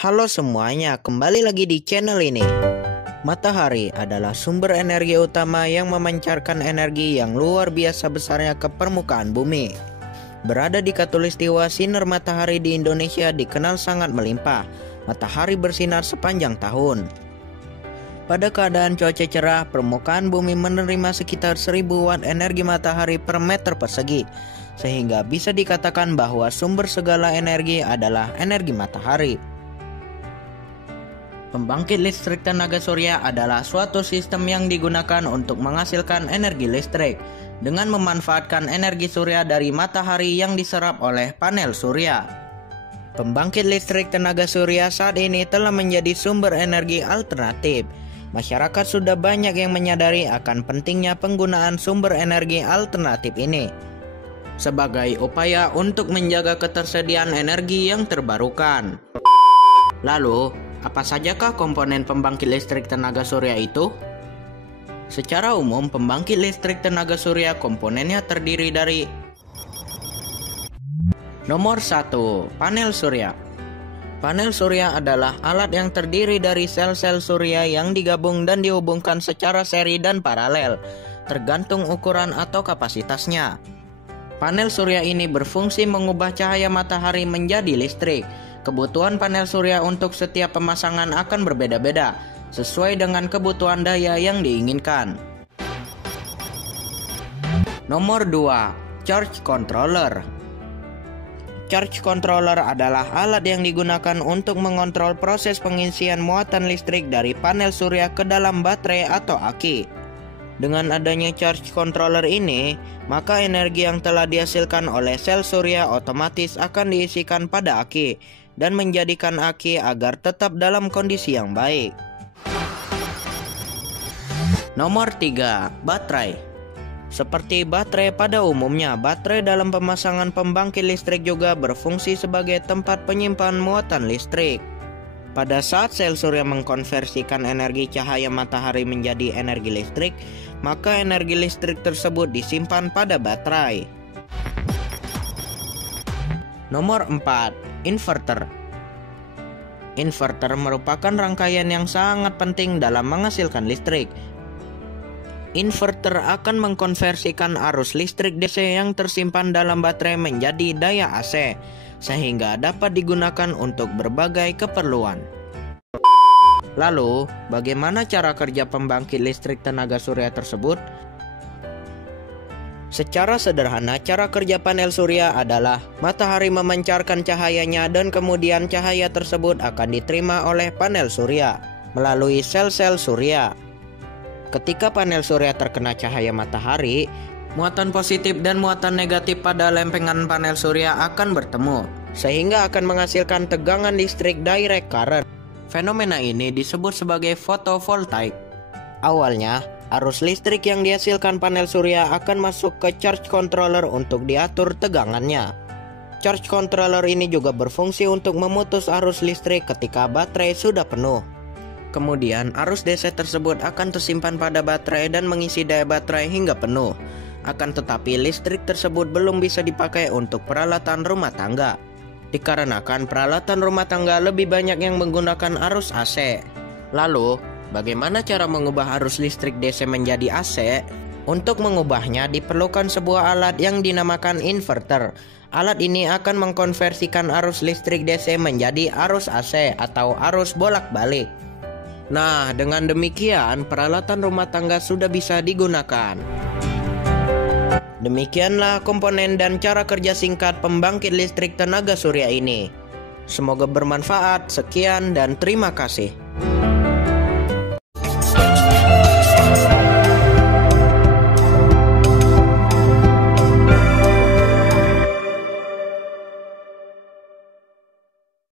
Halo semuanya, kembali lagi di channel ini. Matahari adalah sumber energi utama yang memancarkan energi yang luar biasa besarnya ke permukaan bumi. Berada di khatulistiwa, sinar matahari di Indonesia dikenal sangat melimpah. Matahari bersinar sepanjang tahun. Pada keadaan cuaca cerah, permukaan bumi menerima sekitar 1000 watt energi matahari per meter persegi, sehingga bisa dikatakan bahwa sumber segala energi adalah energi matahari. Pembangkit listrik tenaga surya adalah suatu sistem yang digunakan untuk menghasilkan energi listrik dengan memanfaatkan energi surya dari matahari yang diserap oleh panel surya. Pembangkit listrik tenaga surya saat ini telah menjadi sumber energi alternatif. Masyarakat sudah banyak yang menyadari akan pentingnya penggunaan sumber energi alternatif ini sebagai upaya untuk menjaga ketersediaan energi yang terbarukan. Lalu, apa sajakah komponen pembangkit listrik tenaga surya itu? Secara umum, pembangkit listrik tenaga surya komponennya terdiri dari: Nomor 1. Panel surya. Panel surya adalah alat yang terdiri dari sel-sel surya yang digabung dan dihubungkan secara seri dan paralel, tergantung ukuran atau kapasitasnya. Panel surya ini berfungsi mengubah cahaya matahari menjadi listrik. Kebutuhan panel surya untuk setiap pemasangan akan berbeda-beda, sesuai dengan kebutuhan daya yang diinginkan. Nomor 2. Charge controller. Charge controller adalah alat yang digunakan untuk mengontrol proses pengisian muatan listrik dari panel surya ke dalam baterai atau aki. Dengan adanya charge controller ini, maka energi yang telah dihasilkan oleh sel surya otomatis akan diisikan pada aki dan menjadikan aki agar tetap dalam kondisi yang baik. Nomor 3. Baterai. Seperti baterai pada umumnya, baterai dalam pemasangan pembangkit listrik juga berfungsi sebagai tempat penyimpan muatan listrik. Pada saat sel surya mengkonversikan energi cahaya matahari menjadi energi listrik, maka energi listrik tersebut disimpan pada baterai. Nomor 4. Inverter. Inverter merupakan rangkaian yang sangat penting dalam menghasilkan listrik. Inverter akan mengkonversikan arus listrik DC yang tersimpan dalam baterai menjadi daya AC, sehingga dapat digunakan untuk berbagai keperluan. Lalu, bagaimana cara kerja pembangkit listrik tenaga surya tersebut? Secara sederhana, cara kerja panel surya adalah matahari memancarkan cahayanya dan kemudian cahaya tersebut akan diterima oleh panel surya melalui sel-sel surya. Ketika panel surya terkena cahaya matahari, muatan positif dan muatan negatif pada lempengan panel surya akan bertemu, sehingga akan menghasilkan tegangan listrik direct current. Fenomena ini disebut sebagai fotovoltaik. Awalnya, arus listrik yang dihasilkan panel surya akan masuk ke charge controller untuk diatur tegangannya. Charge controller ini juga berfungsi untuk memutus arus listrik ketika baterai sudah penuh. Kemudian arus DC tersebut akan tersimpan pada baterai dan mengisi daya baterai hingga penuh. Akan tetapi listrik tersebut belum bisa dipakai untuk peralatan rumah tangga, dikarenakan peralatan rumah tangga lebih banyak yang menggunakan arus AC. Lalu, bagaimana cara mengubah arus listrik DC menjadi AC? Untuk mengubahnya diperlukan sebuah alat yang dinamakan inverter. Alat ini akan mengkonversikan arus listrik DC menjadi arus AC atau arus bolak-balik. Nah, dengan demikian peralatan rumah tangga sudah bisa digunakan. Demikianlah komponen dan cara kerja singkat pembangkit listrik tenaga surya ini. Semoga bermanfaat. Sekian dan terima kasih.